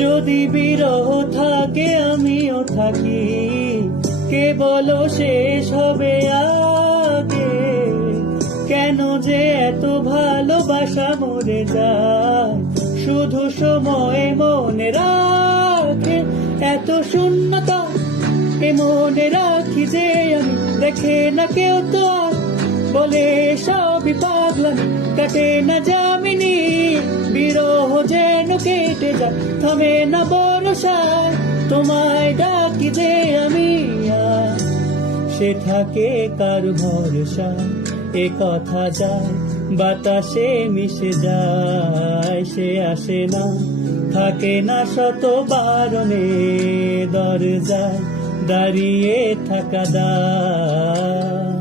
যদি বিরহ থাকে আমিও থাকি, কেবল শেষ হবে আগে। কেন যে এত ভালোবাসা মরে যায়, শুধু সময় মনে রাখে। এত শূন্যতা এ মনে রাখি যে আমি, দেখে না কেউ তো আর, বলে সবই পাগলামি, কাটে না যামিনী। বিরহ যেন কেটে যায়, থামে না বরসায়, তোমায় ডাকি যে আমি আর সে থাকে কার ভরসা। এ কথা যায় বাতাসে মিশে যায়, সে আসে না, থাকে না শত বারণে, দরজায় দাঁড়িয়ে থাকা দায়।